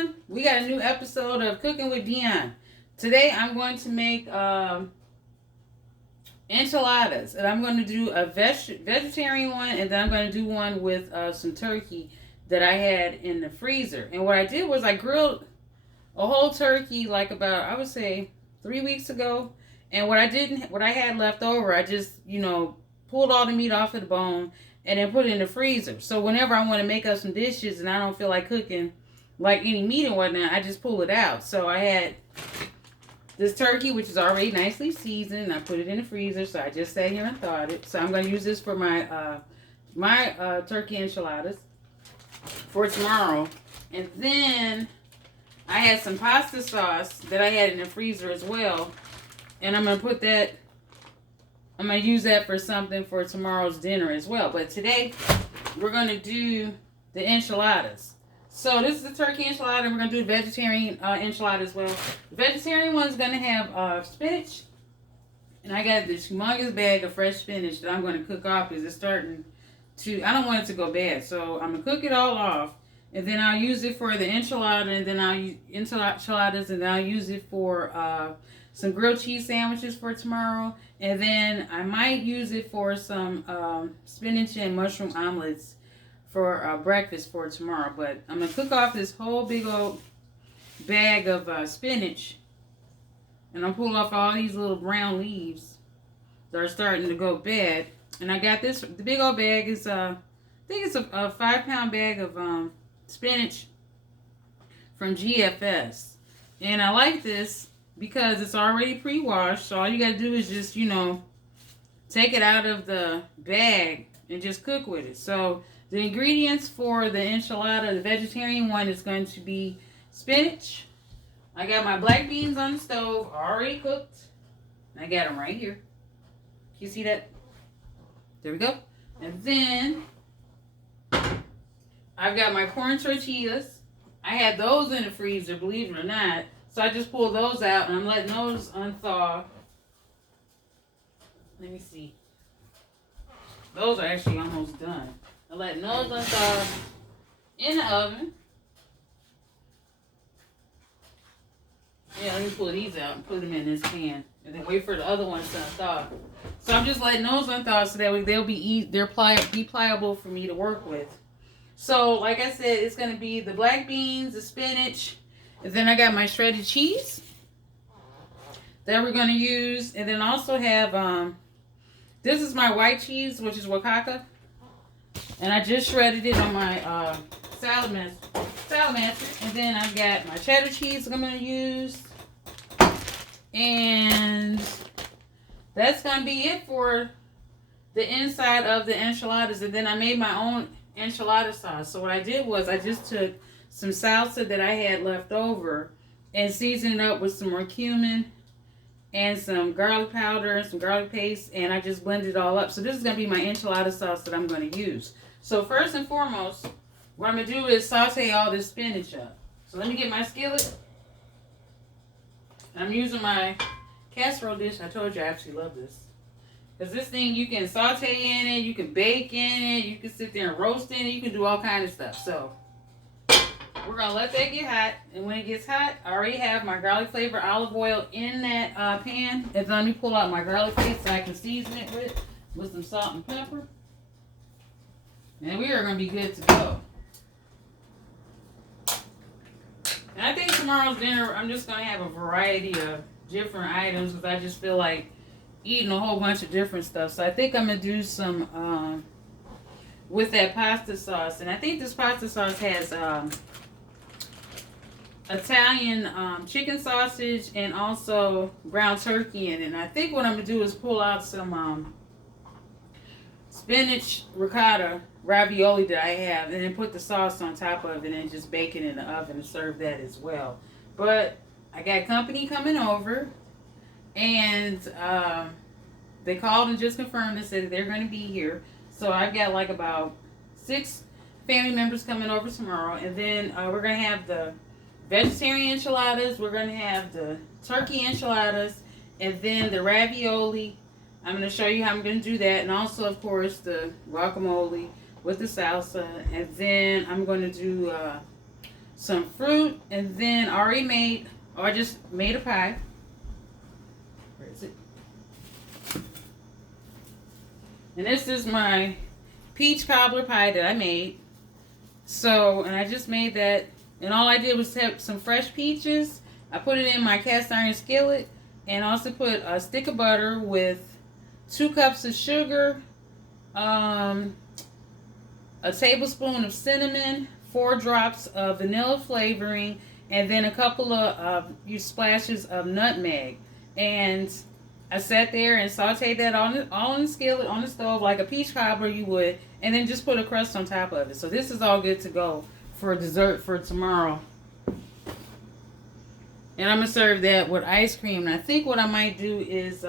everyone. We got a new episode of Cooking with Dionne. Today I'm going to make enchiladas, and I'm going to do a vegetarian one, and then I'm going to do one with some turkey that I had in the freezer. And what I did was I grilled a whole turkey like about, I would say, 3 weeks ago. And what I had left over, I just, pulled all the meat off of the bone and then put it in the freezer. So whenever I want to make up some dishes and I don't feel like cooking like any meat and whatnot, I just pull it out. So I had this turkey, which is already nicely seasoned, and I put it in the freezer. So I just sat here and thawed it. So I'm going to use this for my turkey enchiladas for tomorrow. And then I had some pasta sauce that I had in the freezer as well. And I'm going to use that for something for tomorrow's dinner as well. But today, we're going to do the enchiladas. So this is the turkey enchilada, and we're going to do the vegetarian enchilada as well. The vegetarian one is going to have spinach. And I got this humongous bag of fresh spinach that I'm going to cook off because it's starting to, I don't want it to go bad. So I'm going to cook it all off. And then I'll use it for the enchilada, and then I'll use enchiladas, and then I'll use it for some grilled cheese sandwiches for tomorrow. And then I might use it for some spinach and mushroom omelets for breakfast for tomorrow. But I'm going to cook off this whole big old bag of spinach. And I'm pulling off all these little brown leaves that are starting to go bad. And I got this, the big old bag is, I think it's a 5-pound bag of spinach from GFS. And I like this because it's already pre-washed. So all you got to do is just, take it out of the bag and just cook with it. So the ingredients for the enchilada, the vegetarian one, is going to be spinach. I got my black beans on the stove, already cooked. I got them right here. You see that? There we go. And then I've got my corn tortillas. I had those in the freezer, believe it or not. So I just pulled those out, and I'm letting those unthaw. Let me see. Those are actually almost done. I'm letting those unthaw in the oven. Yeah, let me pull these out and put them in this pan, and then wait for the other ones to unthaw. So I'm just letting those unthaw so that way they'll be pliable for me to work with. So, like I said, it's going to be the black beans, the spinach, and then I got my shredded cheese that we're going to use. And then also have, this is my white cheese, which is Wakaka. And I just shredded it on my salad master. And then I've got my cheddar cheese I'm going to use. And that's going to be it for the inside of the enchiladas. And then I made my own enchilada sauce. So what I did was I just took some salsa that I had left over and seasoned it up with some more cumin and some garlic powder and some garlic paste, and I just blended it all up. So this is going to be my enchilada sauce that I'm going to use. So first and foremost, what I'm going to do is saute all this spinach up. So let me get my skillet. I'm using my casserole dish. I told you I actually love this. Because this thing, you can saute in it, you can bake in it, you can sit there and roast in it, you can do all kinds of stuff. So we're going to let that get hot. And when it gets hot, I already have my garlic flavored olive oil in that pan. And then let me pull out my garlic paste so I can season it with some salt and pepper. And we are going to be good to go. And I think tomorrow's dinner, I'm just going to have a variety of different items because I just feel like eating a whole bunch of different stuff. So I think I'm going to do some with that pasta sauce. And I think this pasta sauce has Italian chicken sausage and also ground turkey in it. And I think what I'm going to do is pull out some spinach ricotta ravioli that I have and then put the sauce on top of it and just bake it in the oven and serve that as well. But I got company coming over, and they called and just confirmed and said that they're going to be here. So I've got like about 6 family members coming over tomorrow, and then we're going to have the vegetarian enchiladas, we're going to have the turkey enchiladas, and then the ravioli. I'm going to show you how I'm going to do that, and also, of course, the guacamole with the salsa, and then I'm going to do some fruit, and then I already made, or I just made a pie. Where is it? And this is my peach cobbler pie that I made. So, and I just made that, and all I did was have some fresh peaches. I put it in my cast iron skillet, and also put a stick of butter with 2 cups of sugar, a tablespoon of cinnamon, 4 drops of vanilla flavoring, and then a couple of splashes of nutmeg. And I sat there and sauteed that all in the skillet on the stove like a peach cobbler you would, and then just put a crust on top of it. So this is all good to go for dessert for tomorrow. And I'm going to serve that with ice cream. And I think what I might do is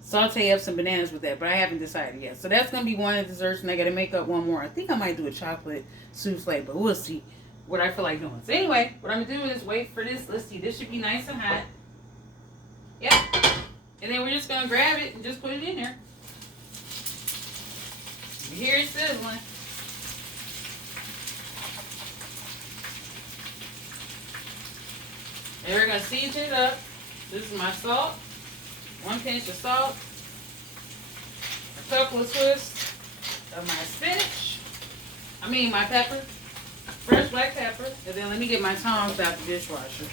saute up some bananas with that, but I haven't decided yet. So that's going to be one of the desserts, and I got to make up one more. I think I might do a chocolate souffle, but we'll see what I feel like doing. So anyway, what I'm going to do is wait for this. Let's see. This should be nice and hot. Yep. And then we're just going to grab it and just put it in there. You hear it sizzling. And we're going to season it up. This is my salt. 1 pinch of salt. A couple of twists of my spinach. My pepper. Fresh black pepper. And then let me get my tongs out the dishwasher.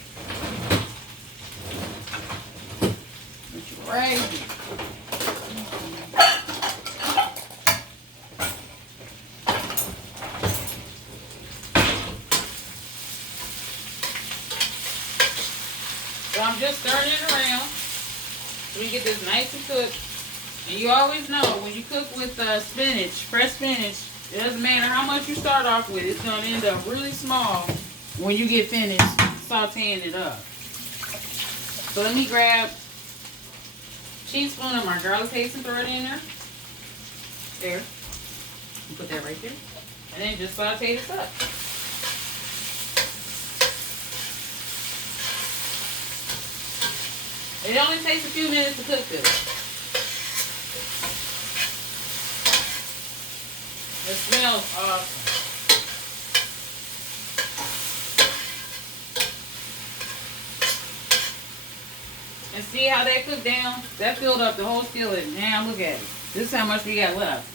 Right here. So I'm just stirring it around so we get this nice and cooked. And you always know when you cook with spinach, fresh spinach, it doesn't matter how much you start off with, it's going to end up really small when you get finished sauteing it up. So let me grab a teaspoon of my garlic paste and throw it in there. There. Put that right there. And then just saute this up. It only takes a few minutes to cook this. It smells awesome. And see how that cooked down? That filled up the whole skillet. Now look at it. This is how much we got left.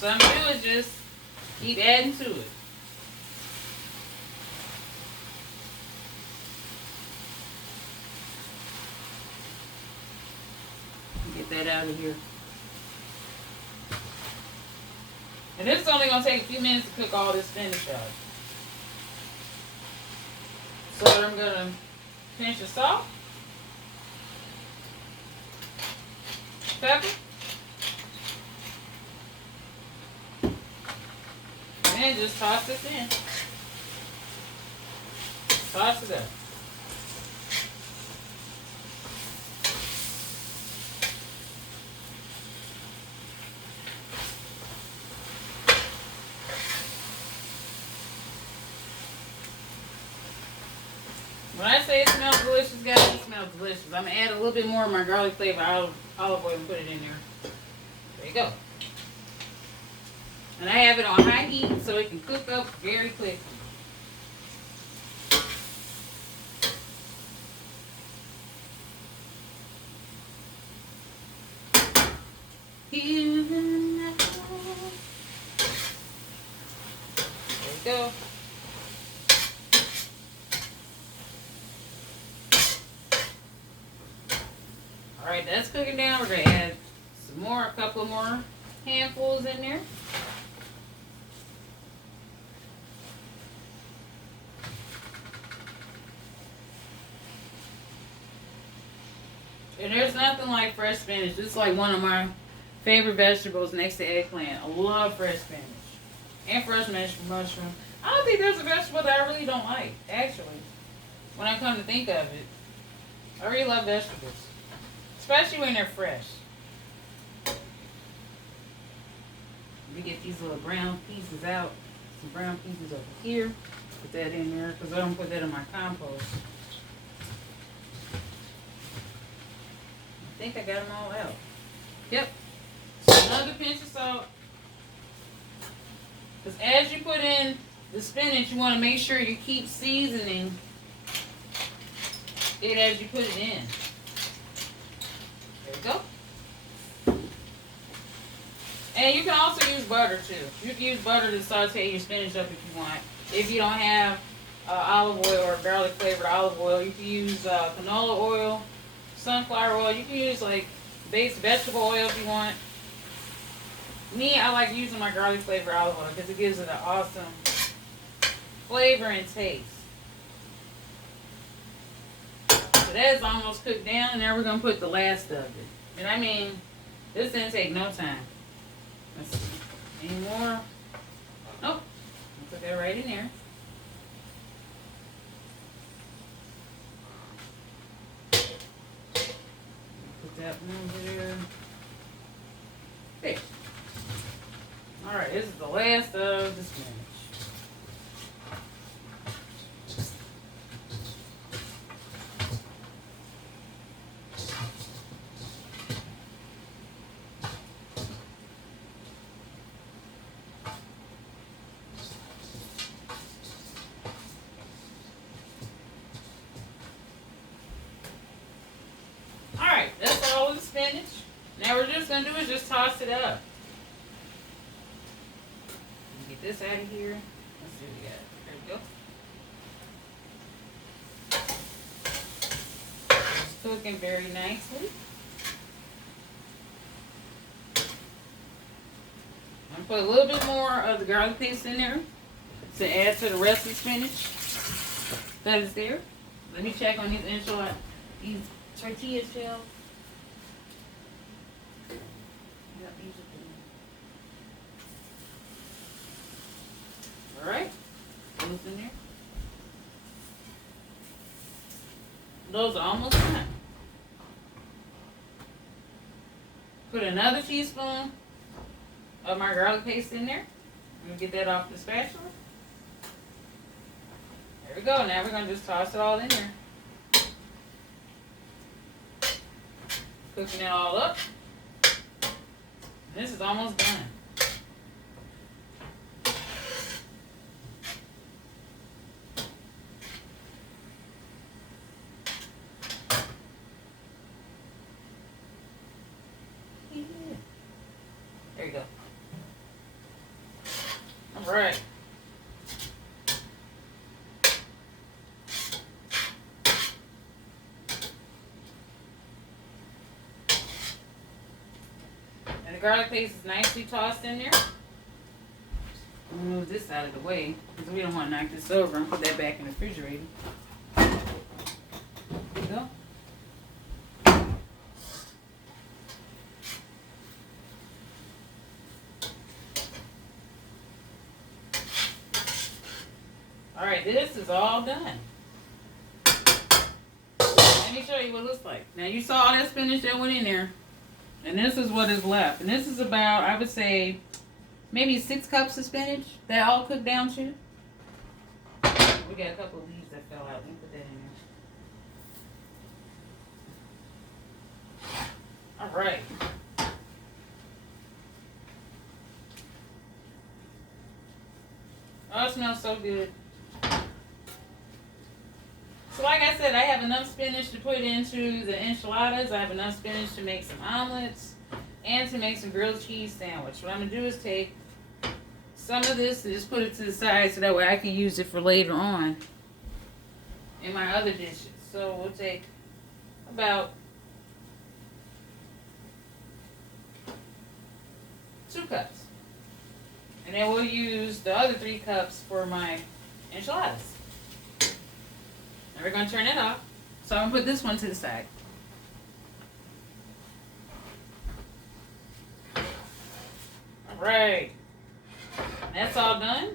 So I'm going to do is just keep adding to it. Get that out of here. And this is only going to take a few minutes to cook all this spinach up. So I'm going to pinch of salt, pepper, and just toss this in. Toss it up. When I say it smells delicious, guys, it smells delicious. I'm going to add a little bit more of my garlic flavor olive oil and put it in there. There you go. And I have it on high heat so it can cook up very quickly. There you go. Alright, that's cooking down. We're going to add some more, a couple more handfuls in there. And there's nothing like fresh spinach. This is like one of my favorite vegetables next to eggplant. I love fresh spinach. And fresh mushroom. I don't think there's a vegetable that I really don't like, actually. When I come to think of it. I really love vegetables. Especially when they're fresh. We get these little brown pieces out. Some brown pieces over here. Put that in there because I don't put that in my compost. I think I got them all out. Yep. So another pinch of salt. Because as you put in the spinach, you want to make sure you keep seasoning it as you put it in. There you go. And you can also use butter too. You can use butter to saute your spinach up if you want. If you don't have olive oil or garlic flavored olive oil, you can use canola oil, sunflower oil. You can use like base vegetable oil if you want. Me, I like using my garlic flavored olive oil because it gives it an awesome flavor and taste. So that is almost cooked down, and now we're going to put the last of it. And I mean, this didn't take no time. Let's see. Any more? Nope. I'll put that right in there. Put that one over there. Okay. Alright, this is the last of the spinach. Alright, that's all of the spinach. Now we're just going to do is just toss it up. Get this out of here. Let's see what we got. There we go. It's cooking very nicely. I'm going to put a little bit more of the garlic paste in there to add to the rest of the spinach that is there. Let me check on these enchiladas, these tortilla shells. Yep, these are good. Alright, those in there. Those are almost done. Put another teaspoon of my garlic paste in there. I'm going to get that off the spatula. There we go. Now we're going to just toss it all in there. Cooking it all up. This is almost done. There you go. All right. And the garlic paste is nicely tossed in there. Move this out of the way because we don't want to knock this over and put that back in the refrigerator. There you go. Alright, this is all done. Let me show you what it looks like. Now you saw all that spinach that went in there. And this is what is left. And this is about, I would say, maybe 6 cups of spinach that all cooked down to. We got a couple of leaves that fell out. Let me put that in there. Alright. Oh, it smells so good. So like I said, I have enough spinach to put into the enchiladas. I have enough spinach to make some omelets and to make some grilled cheese sandwich. What I'm going to do is take some of this and just put it to the side so that way I can use it for later on in my other dishes. So we'll take about 2 cups. And then we'll use the other 3 cups for my enchiladas. Now we're going to turn it off. So I'm going to put this one to the side. Alright. That's all done.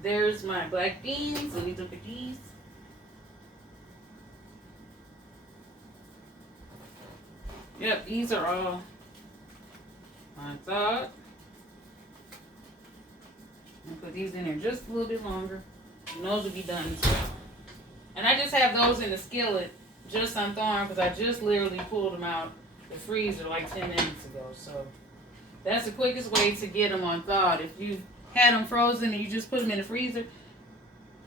There's my black beans. Let me look at these. Yep, these are all on top. I'm going to put these in there just a little bit longer. And those will be done too. And I just have those in the skillet just unthawing because I just literally pulled them out the freezer like 10 minutes ago. So that's the quickest way to get them unthawed. If you had them frozen and you just put them in the freezer.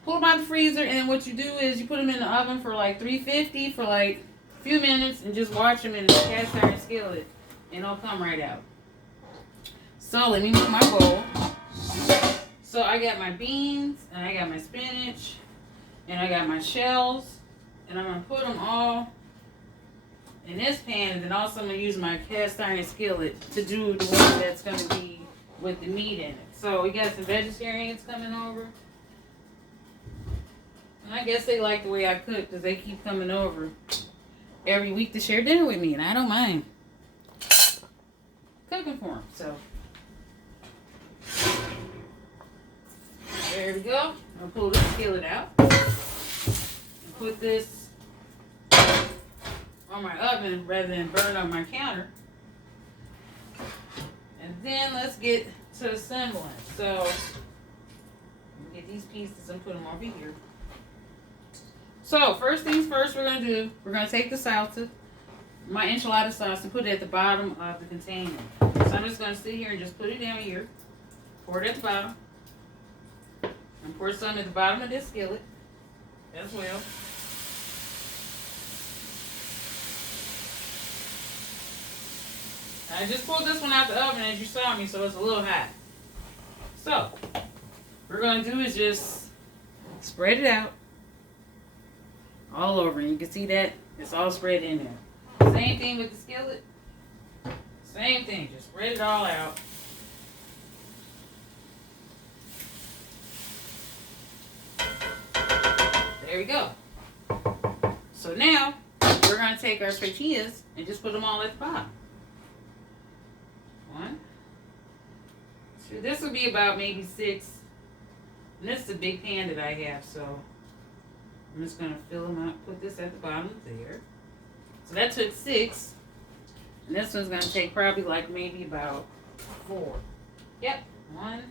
Pull them out the freezer, and then what you do is you put them in the oven for like 350 for like a few minutes, and just watch them in the cast iron skillet, and they'll come right out. So let me make my bowl. So I got my beans, and I got my spinach, and I got my shells, and I'm gonna put them all in this pan, and then also I'm gonna use my cast iron skillet to do the one that's gonna be with the meat in it. So we got some vegetarians coming over. And I guess they like the way I cook because they keep coming over every week to share dinner with me, and I don't mind cooking for them. So there we go. I'll pull the skillet out and put this on my oven rather than burn on my counter. And then let's get to assembling. So get these pieces and put them over here. So first things first, we're gonna take the salsa, my enchilada sauce, and put it at the bottom of the container. So I'm just gonna sit here and just put it down here, pour it at the bottom, and pour some at the bottom of this skillet as well. I just pulled this one out the oven as you saw me, so it's a little hot. So what we're gonna do is just spread it out all over, and you can see that it's all spread in there. Same thing with the skillet. Same thing, just spread it all out. There we go. So now we're going to take our tortillas and just put them all at the bottom. 1, 2. This will be about maybe 6. And this is a big pan that I have, so I'm just going to fill them up, put this at the bottom there. So that took 6. And this one's going to take probably like maybe about 4. Yep. 1,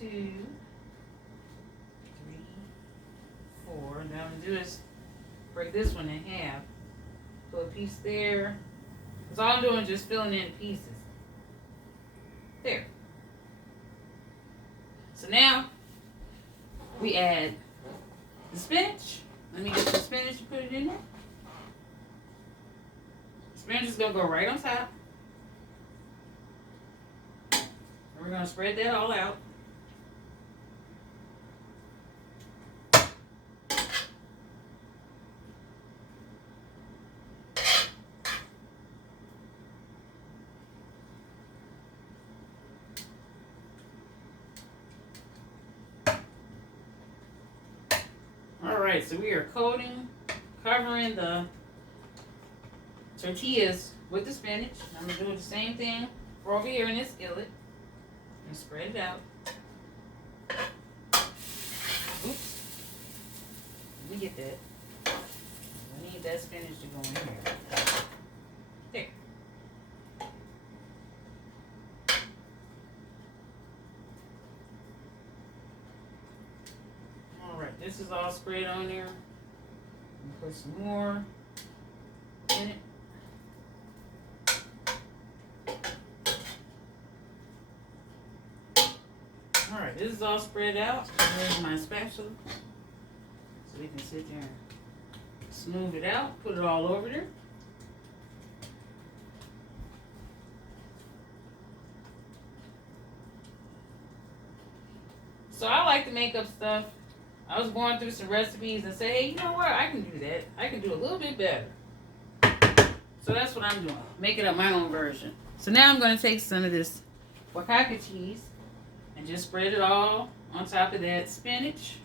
2, 3, 4. Now I'm going to do is break this one in half. Put a piece there. Because all I'm doing is just filling in the pieces. There. So now we add the spinach. Let me get the spinach and put it in there. Spinach is going to go right on top. And we're going to spread that all out. Alright, so we are covering the tortillas with the spinach. I'm going to do the same thing for over here in this skillet. And spread it out. Oops. Let me get that. I need that spinach to go in here. There. Alright, this is all spread on there. Put some more in it. Alright, this is all spread out. Here's my spatula. So we can sit there and smooth it out. Put it all over there. So I like to make up stuff. I was going through some recipes and say, hey, you know what? I can do that. I can do a little bit better. So that's what I'm doing. Making up my own version. So now I'm going to take some of this Oaxaca cheese and just spread it all on top of that spinach.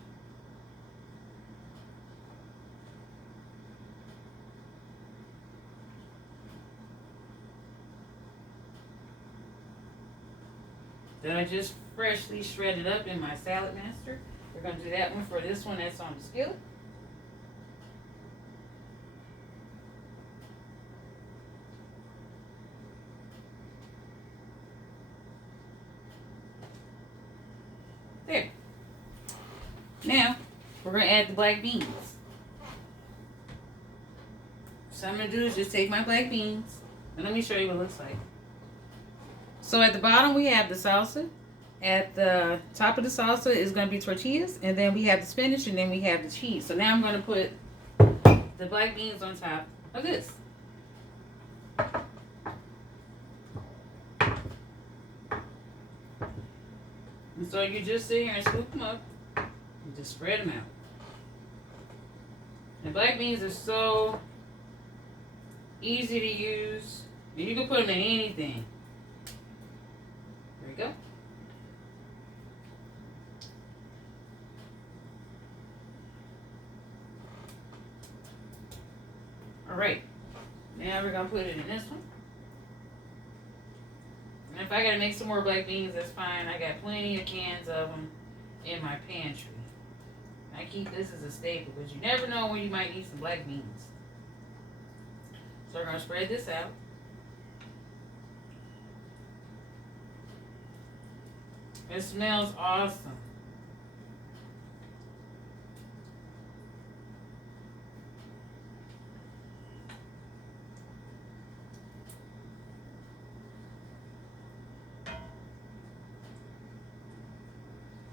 That I just freshly shredded up in my salad master. We're going to do that one for this one that's on the skillet. There. Now, we're going to add the black beans. So I'm going to do is just take my black beans, and let me show you what it looks like. So at the bottom we have the salsa, at the top of the salsa is going to be tortillas, and then we have the spinach, and then we have the cheese. So now I'm going to put the black beans on top of this. And so you just sit here and scoop them up and just spread them out. And black beans are so easy to use. And you can put them in anything. There you go. Alright. Now we're going to put it in this one. And if I got to make some more black beans, that's fine. I got plenty of cans of them in my pantry. I keep this as a staple because you never know when you might need some black beans. So we're going to spread this out. It smells awesome.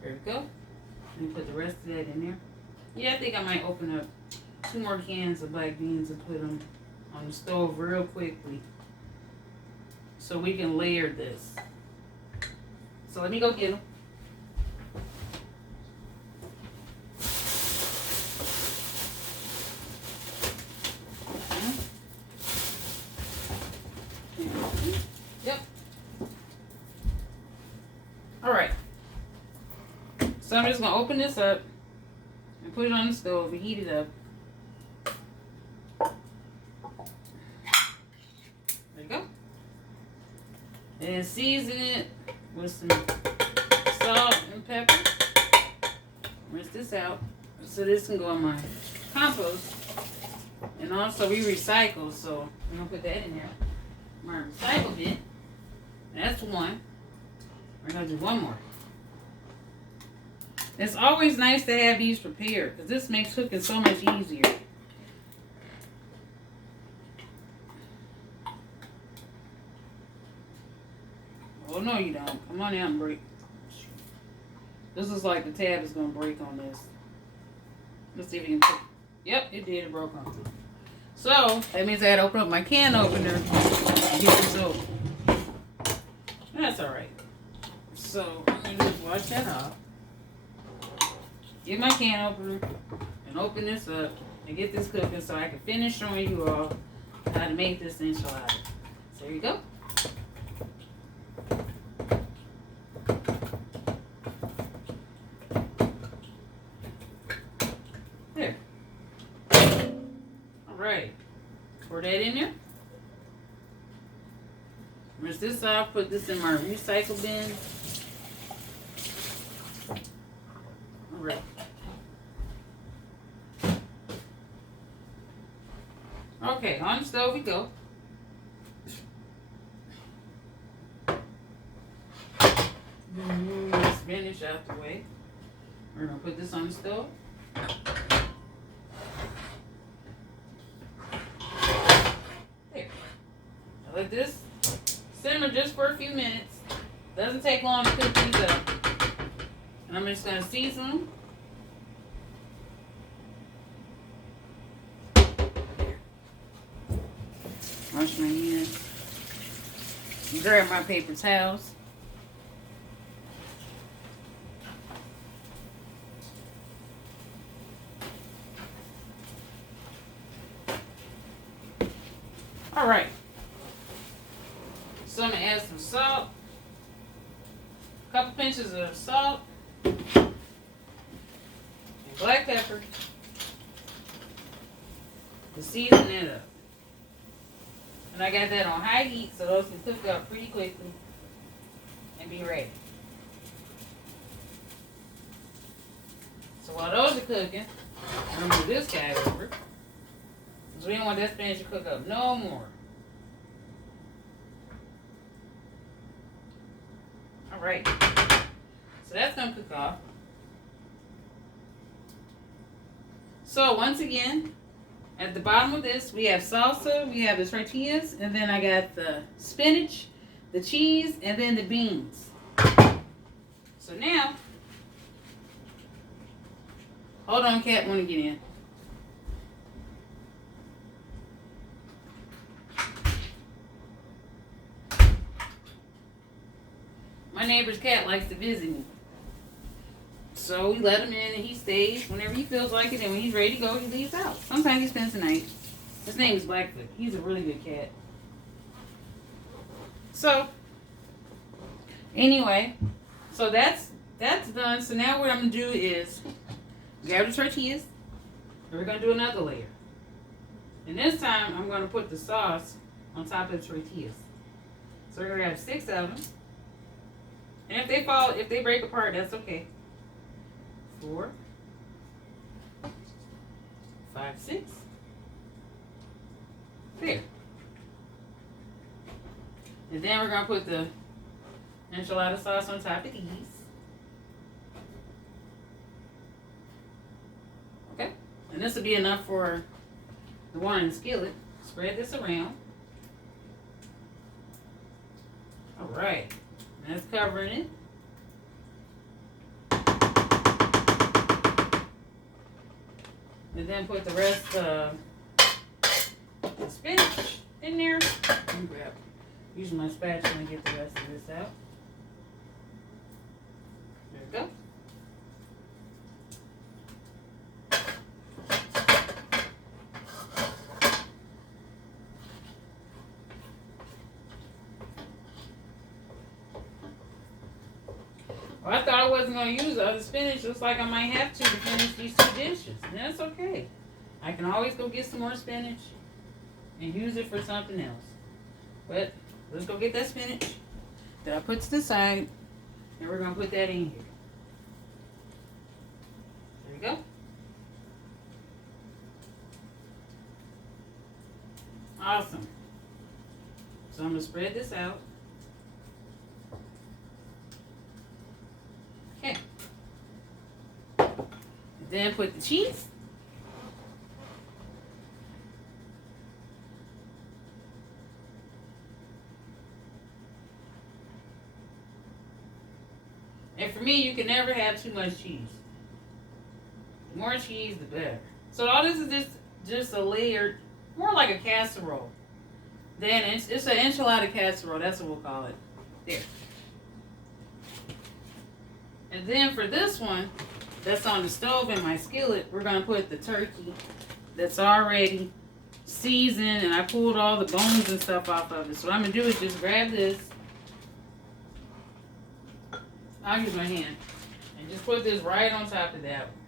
There we go. Let me put the rest of that in there. Yeah, I think I might open up 2 more cans of black beans and put them on the stove real quickly so we can layer this. So let me go get them. Yep. All right. So I'm just going to open this up and put it on the stove and heat it up. There you go. And season it with some salt and pepper. Rinse this out so this can go in my compost. And also we recycle, so I'm going to put that in there. My recycle bin. That's one. We're going to do one more. It's always nice to have these prepared because this makes cooking so much easier. Oh, no, you don't. Come on out and break. This is like the tab is going to break on this. Let's see if we can put. Yep, it did. It broke on. So, that means I had to open up my can opener and get this open. That's alright. So, I'm going to just wash that off. Get my can opener and open this up and get this cooking so I can finish showing you all how to make this enchilada. So, there you go. There. Alright. Pour that in there. Rinse this off. Put this in my recycle bin. Alright. Okay, on the stove we go. Move the spinach out the way. We're going to put this on the stove. There. Now let this simmer just for a few minutes. Doesn't take long to cook these up. And I'm just going to season them. Wash my hands. Grab my paper towels. All right. So I'm going to add some salt. A couple pinches of salt. And black pepper. To season it up. And I got that on high heat so those can cook up pretty quickly and be ready. So while those are cooking, I'm going to move this guy over. Because we don't want that spinach to cook up no more. Alright. So that's going to cook off. So once again, at the bottom of this, we have salsa, we have the tortillas, and then I got the spinach, the cheese, and then the beans. So now, hold on, cat, want to get in. My neighbor's cat likes to visit me. So we let him in and he stays whenever he feels like it, and when he's ready to go, he leaves out. Sometimes he spends the night. His name is Blackfoot. He's a really good cat. So, anyway, so that's done. So now what I'm going to do is grab the tortillas, and we're going to do another layer. And this time, I'm going to put the sauce on top of the tortillas. So we're going to have 6 of them. And if they break apart, that's okay. 4, 5, 6. There. And then we're going to put the enchilada sauce on top of these. Okay. And this will be enough for the one in the skillet. Spread this around. Alright. That's covering it. And then put the rest of the spinach in there. Let me grab, using my spatula and get the rest of this out. There we go. Well, I thought I wasn't going to use the other spinach. Looks like I might have to finish these 2 dishes. And that's okay. I can always go get some more spinach and use it for something else. But let's go get that spinach that I put to the side. And we're going to put that in here. There we go. Awesome. So I'm going to spread this out. Okay. Then put the cheese. And for me, you can never have too much cheese. The more cheese, the better. So all this is just a layered, more like a casserole. Then it's an enchilada casserole. That's what we'll call it. There. And then for this one, that's on the stove in my skillet, we're going to put the turkey that's already seasoned, and I pulled all the bones and stuff off of it. So what I'm going to do is just grab this. I'll use my hand. And just put this right on top of that one.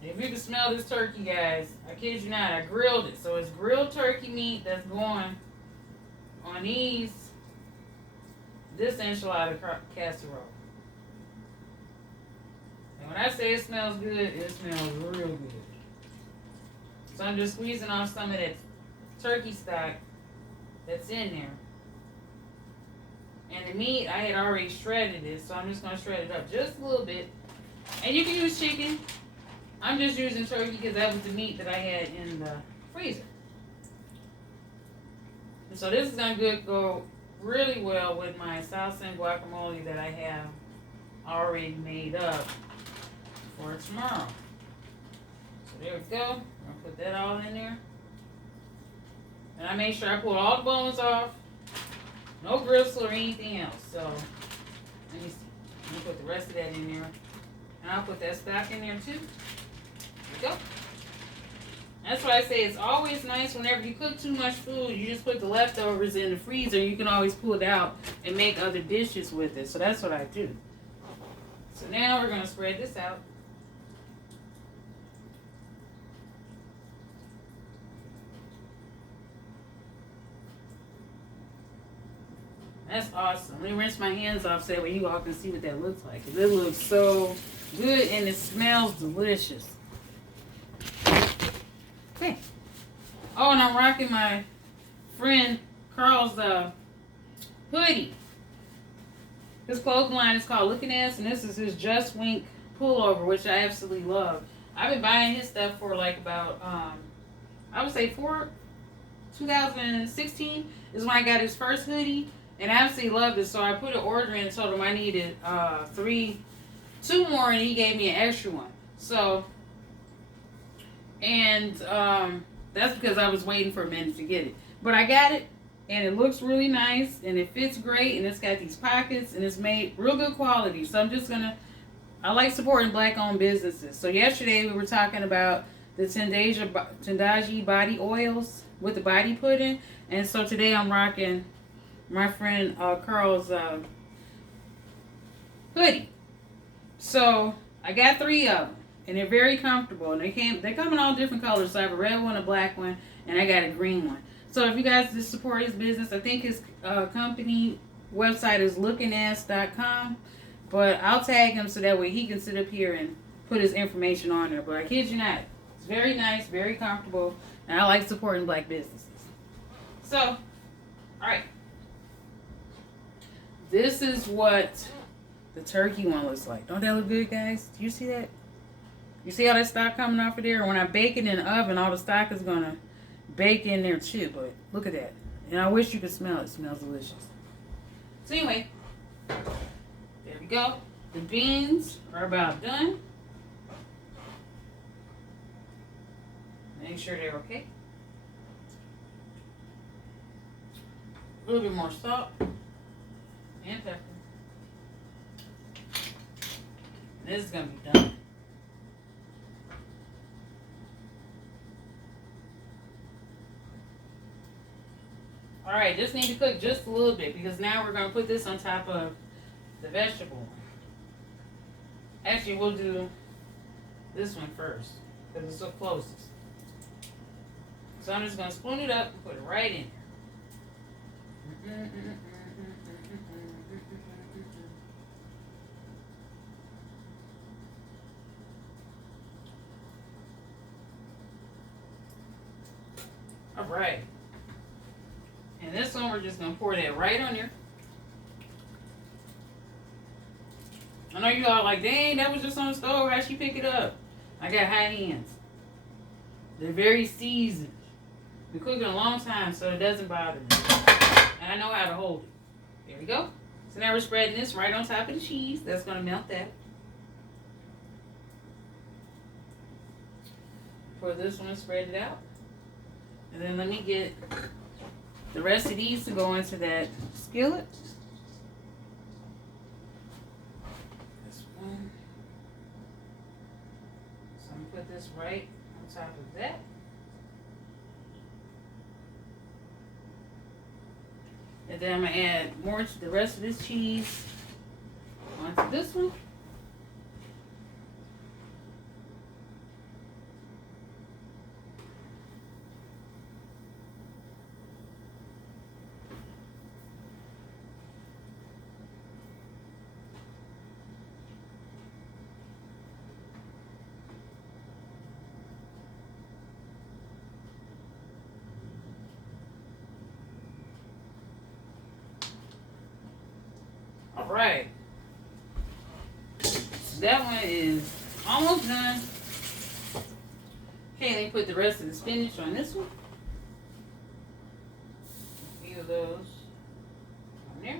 And if you can smell this turkey, guys, I kid you not, I grilled it. So it's grilled turkey meat that's going on this enchilada casserole. And when I say it smells good, it smells real good. So I'm just squeezing off some of that turkey stock that's in there. And the meat, I had already shredded it, so I'm just going to shred it up just a little bit. And you can use chicken. I'm just using turkey because that was the meat that I had in the freezer. And so this is going to go really well with my salsa and guacamole that I have already made up for tomorrow. So there we go. I'm going to put that all in there. And I made sure I pulled all the bones off. No gristle or anything else. So, let me see. Let me put the rest of that in there. And I'll put that stock in there too. There we go. That's why I say it's always nice whenever you cook too much food, you just put the leftovers in the freezer. You can always pull it out and make other dishes with it. So that's what I do. So now we're going to spread this out. That's awesome. Let me rinse my hands off so that way you all can see what that looks like. It looks so good and it smells delicious. Okay. Oh, and I'm rocking my friend Carl's hoodie. His clothing line is called Looking Ass, and this is his Just Wink pullover, which I absolutely love. I've been buying his stuff for like about, I would say 2016 is when I got his first hoodie. And I absolutely loved it. So I put an order in and told him I needed two more, and he gave me an extra one. So, and that's because I was waiting for a minute to get it. But I got it, and it looks really nice, and it fits great, and it's got these pockets, and it's made real good quality. So I'm just gonna. I like supporting black-owned businesses. So yesterday we were talking about the Tendaji body oils with the body pudding, and so today I'm rocking my friend Carl's hoodie. So I got 3 of them, and they're very comfortable. And they come in all different colors. So I have a red one, a black one, and I got a green one. So if you guys just support his business, I think his company website is lookingass.com. But I'll tag him so that way he can sit up here and put his information on there. But I kid you not, it's very nice, very comfortable, and I like supporting black businesses. So, all right. This is what the turkey one looks like. Don't that look good, guys? Do you see that? You see all that stock coming off of there? When I bake it in the oven, all the stock is going to bake in there too. But look at that. And I wish you could smell it. It smells delicious. So anyway, there we go. The beans are about done. Make sure they're okay. A little bit more salt and pepper. This is going to be done. Alright, just need to cook just a little bit because now we're going to put this on top of the vegetable one. Actually, we'll do this one first because it's so closest. So I'm just going to spoon it up and put it right in here. Alright. And this one, we're just going to pour that right on there. I know you all like, dang, that was just on the stove. How'd she pick it up? I got high hands. They're very seasoned. Been cooking a long time, so it doesn't bother me. And I know how to hold it. There we go. So now we're spreading this right on top of the cheese. That's going to melt that. For this one, spread it out. And then let me get the rest of these to go into that skillet. This one. So I'm going to put this right on top of that. And then I'm going to add more to the rest of this cheese onto this one. Alright. So that one is almost done. Okay, let me put the rest of the spinach on this one. A few of those on there.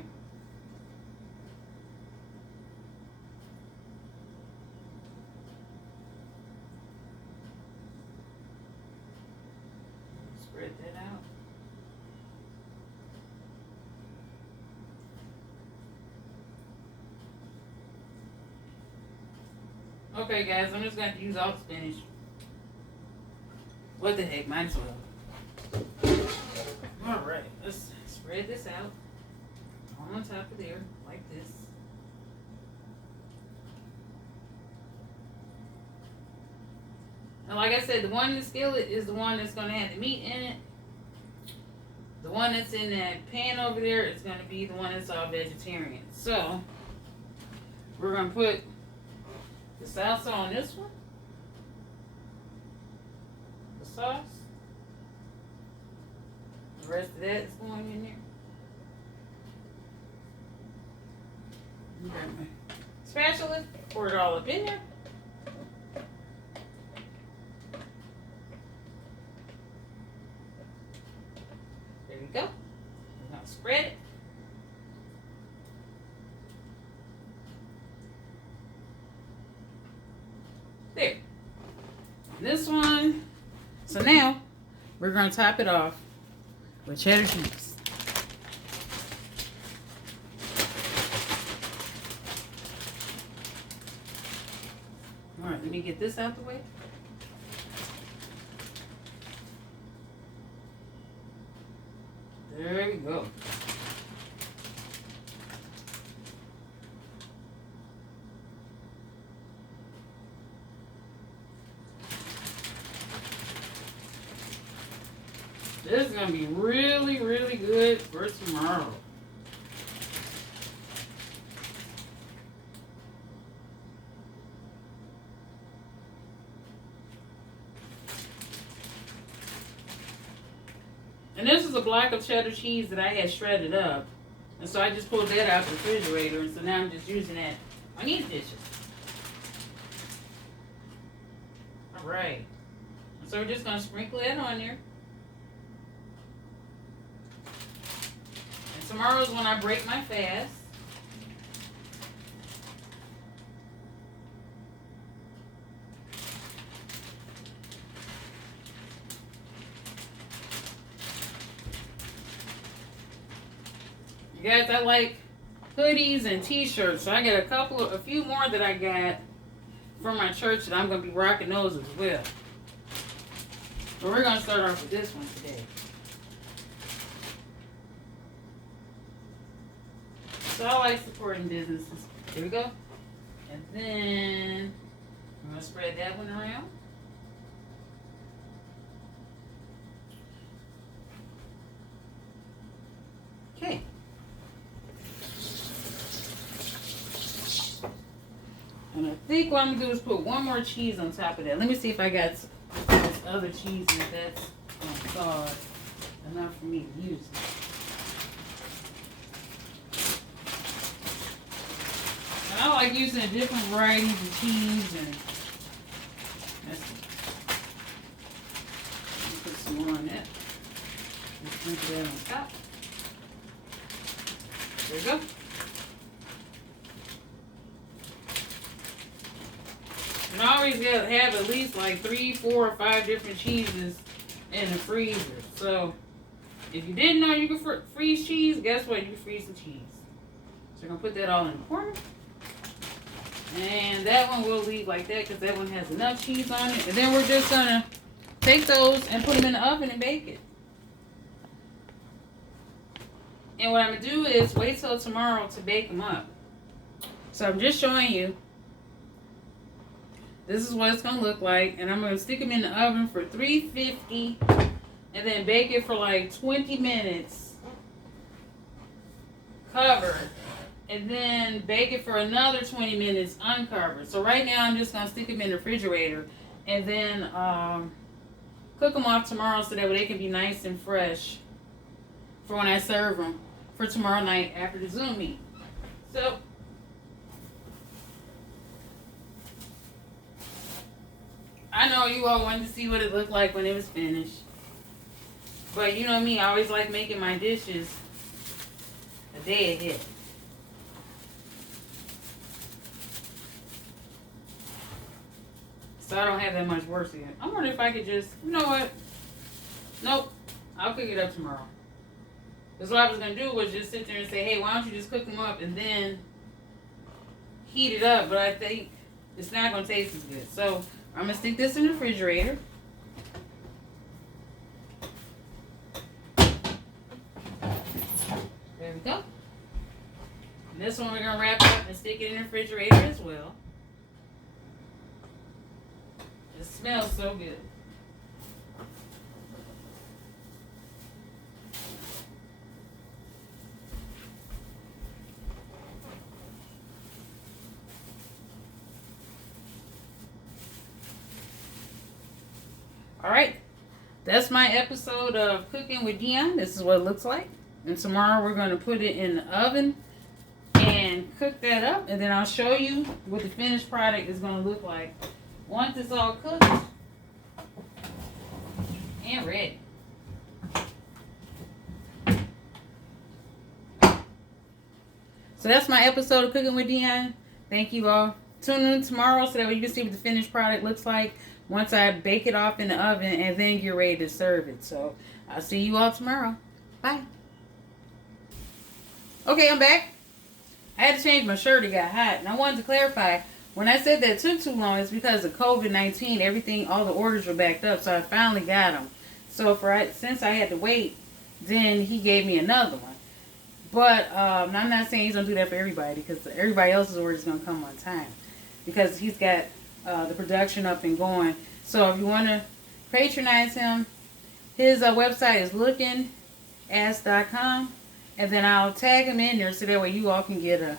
Spread that out. Okay, guys, I'm just going to use all the spinach. What the heck, might as well. Alright, let's spread this out on top of there, like this. And like I said, the one in the skillet is the one that's going to have the meat in it. The one that's in that pan over there is going to be the one that's all vegetarian. So, we're going to put the salsa on this one. The sauce. The rest of that is going in there. Grab my spatula, pour it all up in there. There we go. We're going to spread it. this one. So now we're going to top it off with cheddar cheese. All right, let me get this out the way. There we go. This is going to be really, really good for tomorrow. And this is a block of cheddar cheese that I had shredded up. And so I just pulled that out of the refrigerator. And so now I'm just using that on these dishes. Alright. So we're just going to sprinkle that on there. And tomorrow's when I break my fast. Guys, I like hoodies and t-shirts, so I got a few more that I got from my church that I'm going to be rocking those as well. But we're going to start off with this one today. So I like supporting businesses. Here we go. And then I'm going to spread that one around. Okay. And I think what I'm going to do is put one more cheese on top of that. Let me see if I got this other cheese and if that's thawed enough for me to use it. And I like using different varieties of cheese and that's it. Put some more on that. Just sprinkle that on top. There we go. And I always have at least like 3, 4, or 5 different cheeses in the freezer. So if you didn't know you could freeze cheese, guess what? You can freeze the cheese. So we're going to put that all in the corner. And that one we'll leave like that because that one has enough cheese on it. And then we're just going to take those and put them in the oven and bake it. And what I'm going to do is wait till tomorrow to bake them up. So I'm just showing you. This is what it's going to look like. And I'm going to stick them in the oven for 350 and then bake it for like 20 minutes. Covered. And then bake it for another 20 minutes uncovered. So right now I'm just going to stick them in the refrigerator and then cook them off tomorrow so that way they can be nice and fresh for when I serve them for tomorrow night after the Zoom meet. So I know you all wanted to see what it looked like when it was finished. But you know me, I always like making my dishes a day ahead. So I don't have that much work to do. I wonder if I could just, you know what? Nope. I'll cook it up tomorrow. Because what I was going to do was just sit there and say, hey, why don't you just cook them up and then heat it up. But I think it's not going to taste as good. So I'm going to stick this in the refrigerator. There we go. And this one we're going to wrap up and stick it in the refrigerator as well. It smells so good. Alright, that's my episode of Cooking with Dionne. This is what it looks like. And tomorrow we're going to put it in the oven and cook that up. And then I'll show you what the finished product is going to look like once it's all cooked and ready. So that's my episode of Cooking with Dionne. Thank you all. Tune in tomorrow so that way you can see what the finished product looks like once I bake it off in the oven and then get ready to serve it. So I'll see you all tomorrow. Bye. Okay, I'm back. I had to change my shirt. It got hot. And I wanted to clarify, when I said that it took too long, it's because of COVID-19. Everything, all the orders were backed up. So I finally got them. So since I had to wait, then he gave me another one. But I'm not saying he's going to do that for everybody, because everybody else's order is going to come on time. Because he's got the production up and going. So if you want to patronize him, his website is lookingass.com. And then I'll tag him in there so that way you all can get a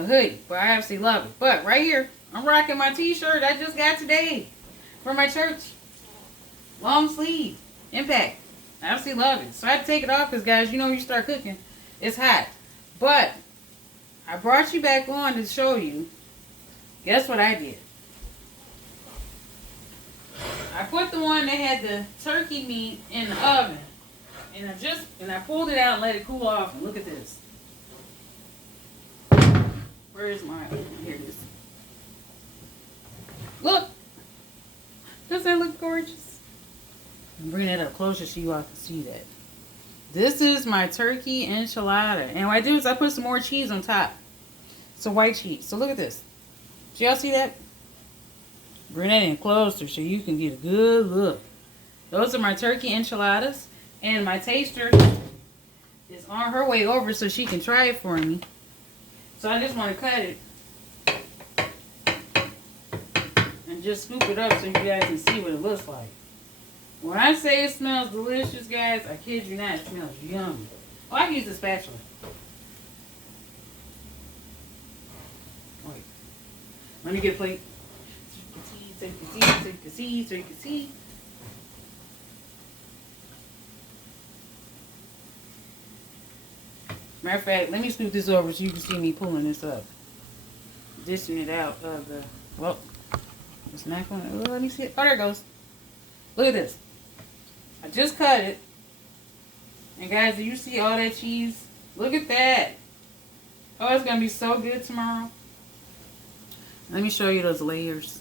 hoodie. But I absolutely love it. But right here, I'm rocking my t-shirt I just got today for my church. Long sleeve. Impact. I absolutely love it. So I had to take it off because, guys, you know when you start cooking, it's hot. But I brought you back on to show you. Guess what I did? I put the one that had the turkey meat in the oven. And I pulled it out and let it cool off. And look at this. Where is my... Here it is. Look! Doesn't that look gorgeous? I'm bringing it up closer so you all can see that. This is my turkey enchilada. And what I do is I put some more cheese on top. Some white cheese. So look at this. Do y'all see that? Bring that in closer so you can get a good look. Those are my turkey enchiladas. And my taster is on her way over so she can try it for me. So I just want to cut it. And just scoop it up so you guys can see what it looks like. When I say it smells delicious, guys, I kid you not, it smells yummy. Oh, I can use a spatula. Wait. Let me get a plate. So you can see, so you can see. Matter of fact, let me scoop this over so you can see me pulling this up. Dishing it out of the... Well, it's not going to... Oh, let me see it. Oh, there it goes. Look at this. I just cut it. And guys, do you see all that cheese? Look at that. Oh, it's going to be so good tomorrow. Let me show you those layers.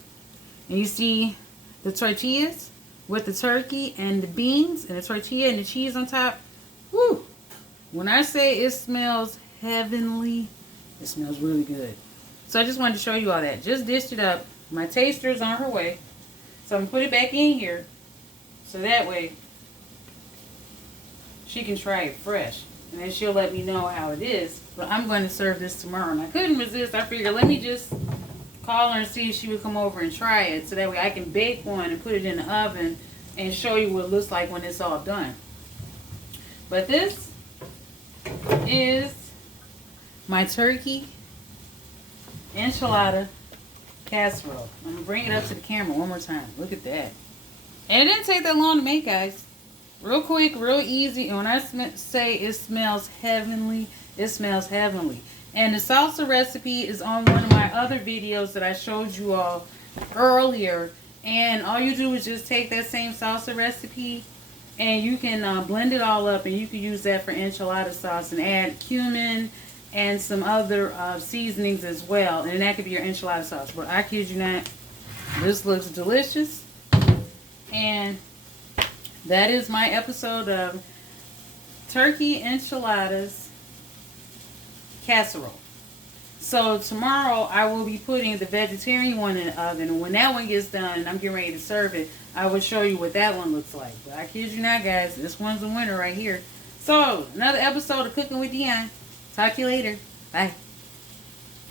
And you see the tortillas with the turkey and the beans and the tortilla and the cheese on top. Woo! When I say it smells heavenly, it smells really good. So I just wanted to show you all that. Just dished it up. My taster's on her way. So I'm going to put it back in here. So that way she can try it fresh. And then she'll let me know how it is. But I'm going to serve this tomorrow. And I couldn't resist. I figured let me just call her and see if she would come over and try it. So that way I can bake one and put it in the oven and show you what it looks like when it's all done. But this is my turkey enchilada casserole. I'm going to bring it up to the camera one more time. Look at that. And it didn't take that long to make, guys. Real quick, real easy. And when I say it smells heavenly, it smells heavenly. And the salsa recipe is on one of my other videos that I showed you all earlier. And all you do is just take that same salsa recipe and you can blend it all up, and you can use that for enchilada sauce and add cumin and some other seasonings as well. And that could be your enchilada sauce. But I kid you not, this looks delicious. And that is my episode of Turkey Enchiladas Casserole. So tomorrow I will be putting the vegetarian one in the oven. And when that one gets done and I'm getting ready to serve it, I will show you what that one looks like. But I kid you not, guys, this one's a winner right here. So, another episode of Cooking with Dionne. Talk to you later. Bye.